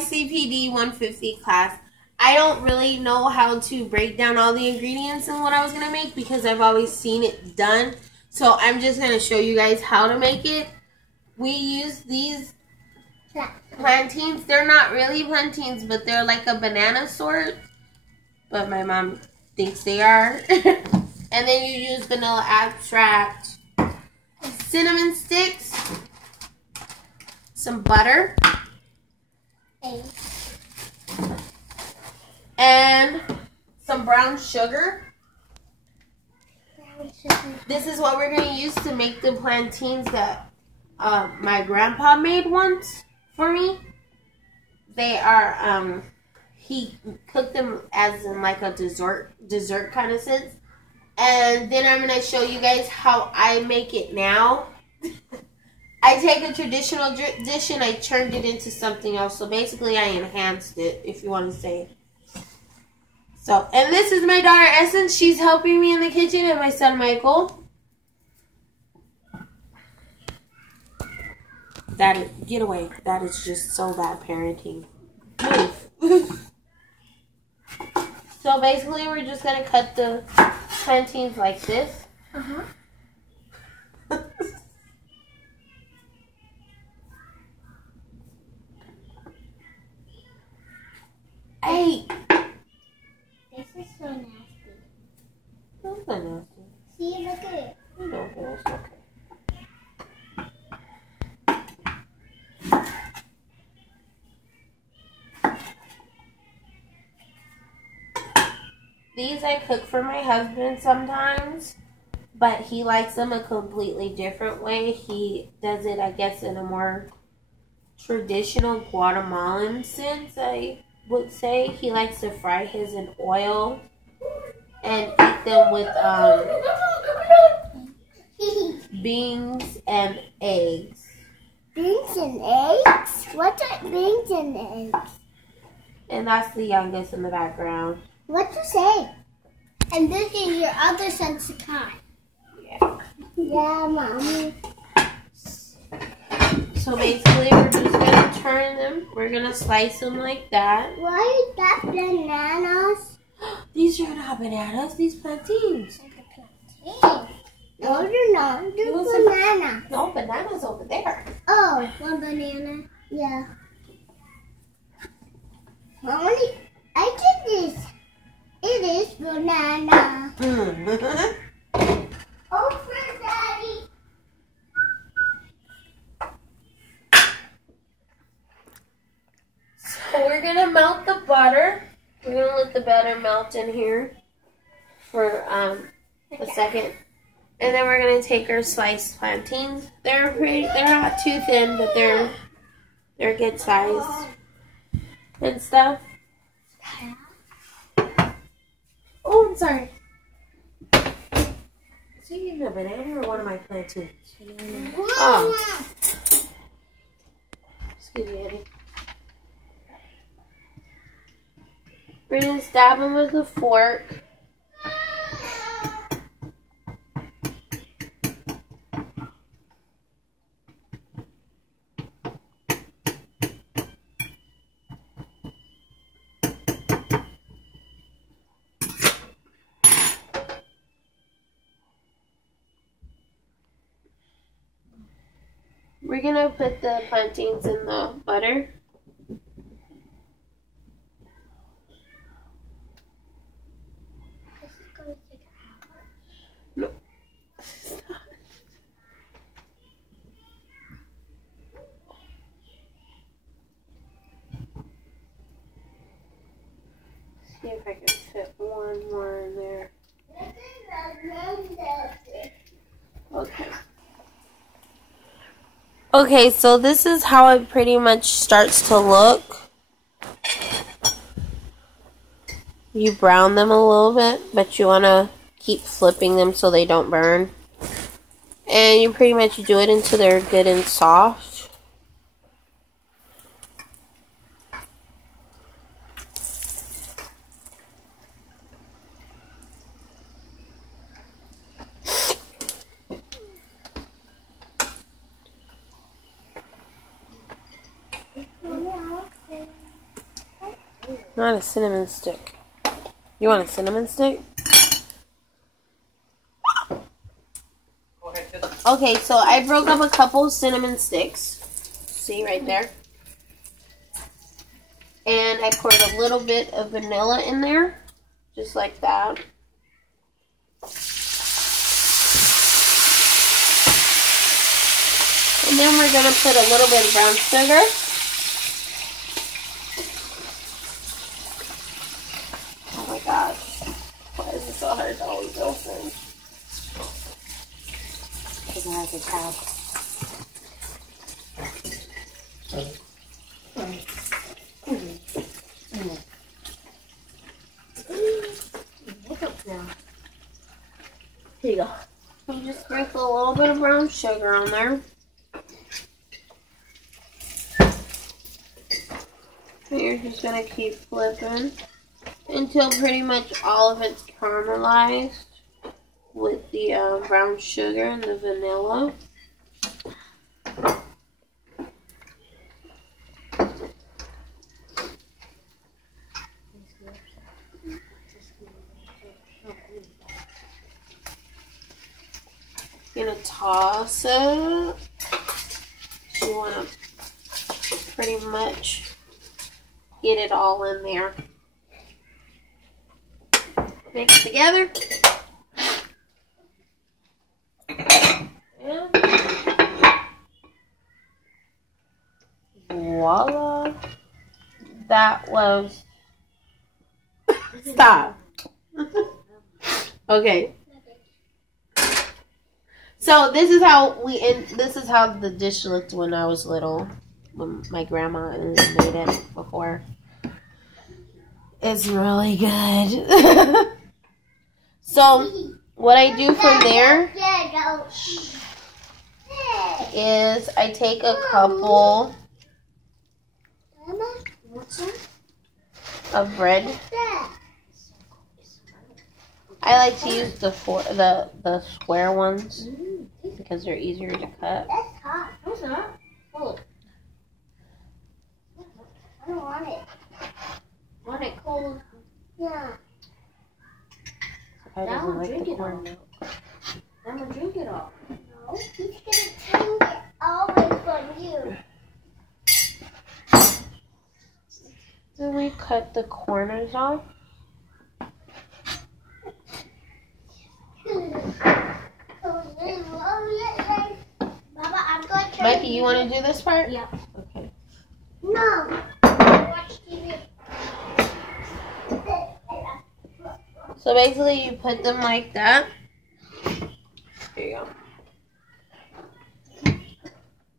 CPD 150 class. I don't really know how to break down all the ingredients in what I was going to make because I've always seen it done. So I'm just going to show you guys how to make it. We use these plantains. They're not really plantains, but they're like a banana sort. But my mom thinks they are. And then you use vanilla extract, cinnamon sticks, some butter, and some brown sugar. This is what we're going to use to make the plantains that my grandpa made once for me. They are, he cooked them as in like a dessert kind of sense. And then I'm going to show you guys how I make it now. I take a traditional dish and I turned it into something else. So basically I enhanced it, if you want to say. So, and this is my daughter Essence. She's helping me in the kitchen, and my son Michael. Get away. That is just so bad parenting. Move. So basically we're just going to cut the plantains like this. Hey! This is so nasty. That's not nasty. See, look at it. I know, but it's okay. These I cook for my husband sometimes, but he likes them a completely different way. He does it, I guess, in a more traditional Guatemalan sense, I would say. He likes to fry his in oil and eat them with beans and eggs. Beans and eggs? What's beans and eggs? And that's the youngest in the background. What you say? And this is your other son's Sakai. Yeah. Yeah, Mommy. So basically, we're just going to turn them. We're going to slice them like that. Why is that bananas? These are not bananas. These plantains. No, they're not. They're banana. No, bananas over there. Oh, one banana. Yeah. Mommy, I did this. It is banana. Over, Daddy. So we're going to melt the butter. We're going to let the butter melt in here for a second. And then we're going to take our sliced plantains. They're not too thin, but they're a good size and stuff. Oh, I'm sorry. Is he eating a banana or one of my plantains? Oh. Excuse me, Eddie. We're going to stab them with a fork. We're going to put the plantains in the butter. No. See if I can fit one more in there. Okay. Okay, so this is how it pretty much starts to look. You brown them a little bit, but you want to keep flipping them so they don't burn. And you pretty much do it until they're good and soft. Not a cinnamon stick. You want a cinnamon stick? Okay, so I broke up a couple cinnamon sticks. See right there? And I poured a little bit of vanilla in there. Just like that. And then we're going to put a little bit of brown sugar. Oh my gosh. Why is it so hard to always open? Because it has a tab. Here you go. You just sprinkle a little bit of brown sugar on there. And you're just going to keep flipping until pretty much all of it's caramelized with the brown sugar and the vanilla. You're going to toss it. You want to pretty much get it all in there. Mix together. And voila. That was... Stop. Okay. So this is how this is how the dish looked when I was little, when my grandma made it before. It's really good. So what I do from there is I take a couple of bread. I like to use the square ones because they're easier to cut. That's hot. No, it's not. Hold it. I don't want it. Want it cold? Yeah. I doesn't like the corn milk. I'm gonna drink it all. No, he's gonna take it always from you. Then we cut the corners off. Mikey, you want to do this part? Yeah. Okay. No. Watch TV. So basically you put them like that. Here you go.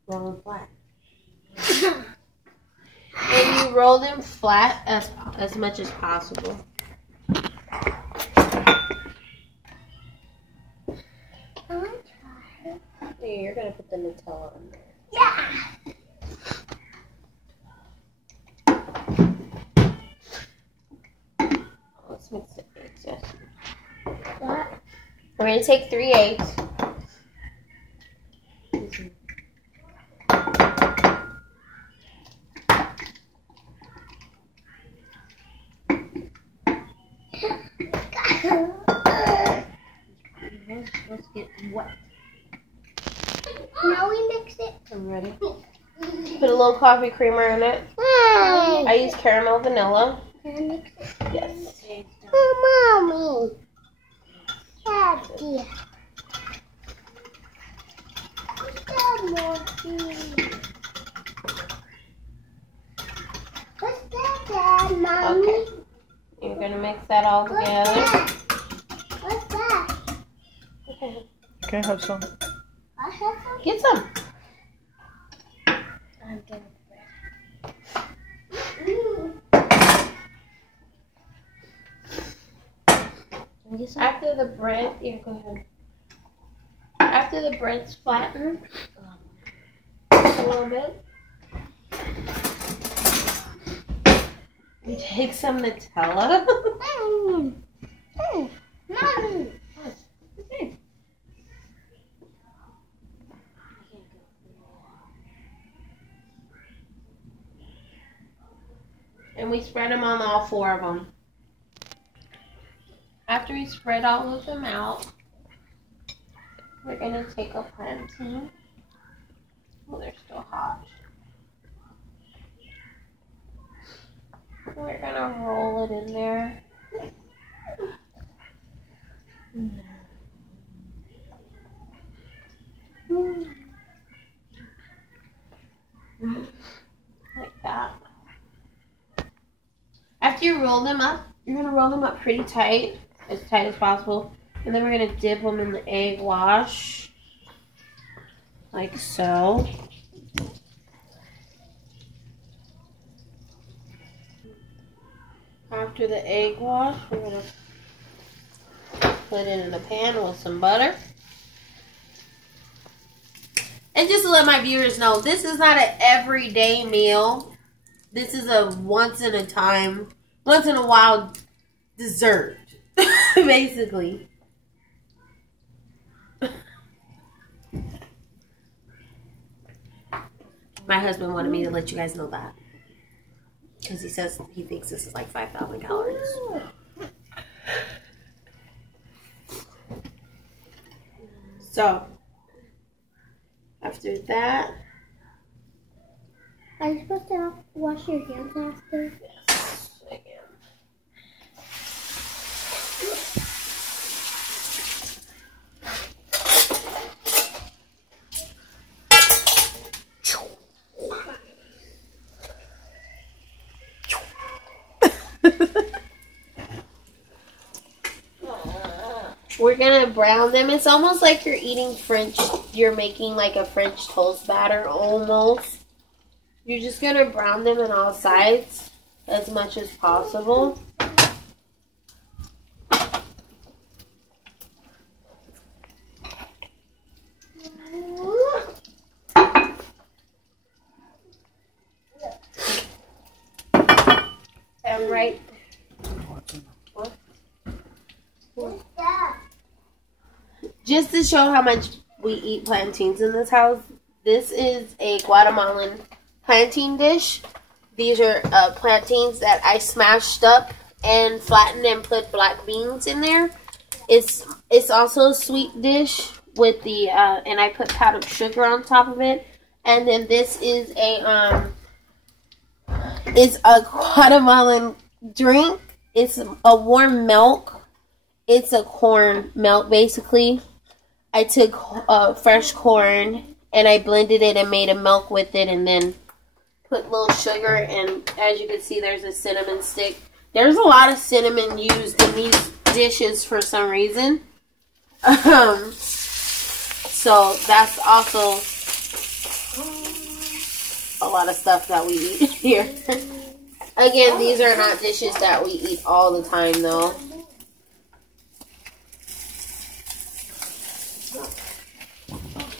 Roll them flat. And you roll them flat as much as possible. Here, you're going to put the Nutella on there. Yeah. Let's mix the eggs, yes. What? We're going to take 3 eggs. Let's get wet. Now we mix it. I'm ready. Put a little coffee creamer in it. I use caramel vanilla. Can I mix it? Yes. Oh, Mommy. Daddy. What's that, Dad, Mommy? Okay. You're going to mix that all together. What's that? Okay. Okay, have some. I have some. Get some. I'm done with bread. After the bread, yeah, go ahead. After the bread's flattened a little bit, you take some Nutella. Mommy. Okay. And we spread them on all 4 of them. After we spread all of them out, we're going to take a plantain. Oh, they're still hot. We're going to roll it in there. Like that. After you roll them up, you're going to roll them up pretty tight as possible. And then we're going to dip them in the egg wash. Like so. After the egg wash, we're going to put it in a pan with some butter. And just to let my viewers know, this is not an everyday meal. This is a once in a while dessert, basically. My husband wanted me to let you guys know that. Because he says he thinks this is like 5,000 calories. So, after that... Are you supposed to wash your hands after? Yes, I am. We're gonna brown them. It's almost like you're eating you're making like a French toast batter almost. You're just gonna brown them on all sides as much as possible. And right. What? What's that? Just to show how much we eat plantains in this house, this is a Guatemalan plantain dish. These are plantains that I smashed up and flattened and put black beans in there. It's also a sweet dish with the and I put powdered sugar on top of it. And then this is a Guatemalan drink. It's a warm milk. It's a corn milk basically. I took fresh corn and I blended it and made a milk with it, and then put a little sugar, and as you can see, there's a cinnamon stick. There's a lot of cinnamon used in these dishes for some reason. So that's also a lot of stuff that we eat here. Again, these are not dishes that we eat all the time, though.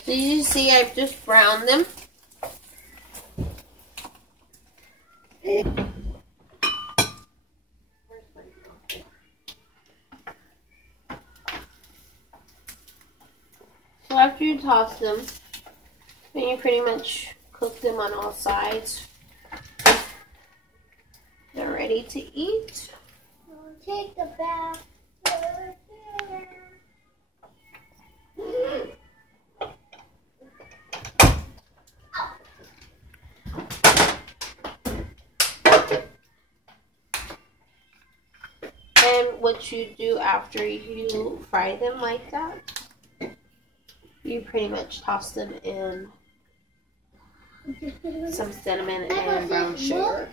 So you see, I've just browned them. So after you toss them, then you pretty much cook them on all sides. They're ready to eat. Take the bath. And what you do after you fry them like that, you pretty much toss them in some cinnamon and brown sugar.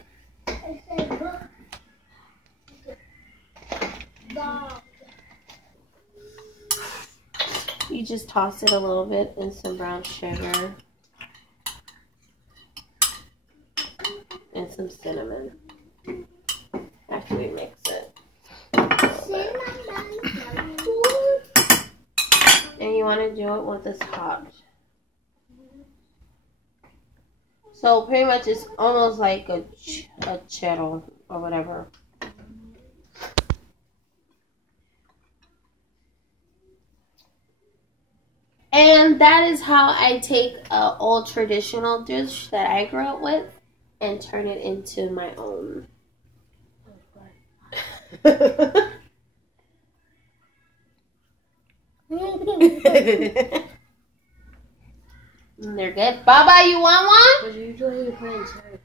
You just toss it a little bit in some brown sugar and some cinnamon after we mix it. And you want to do it with this hot. So pretty much it's almost like a cheddar or whatever. And that is how I take an old traditional dish that I grew up with and turn it into my own. They're good. Baba, you want one? But usually you put in cherry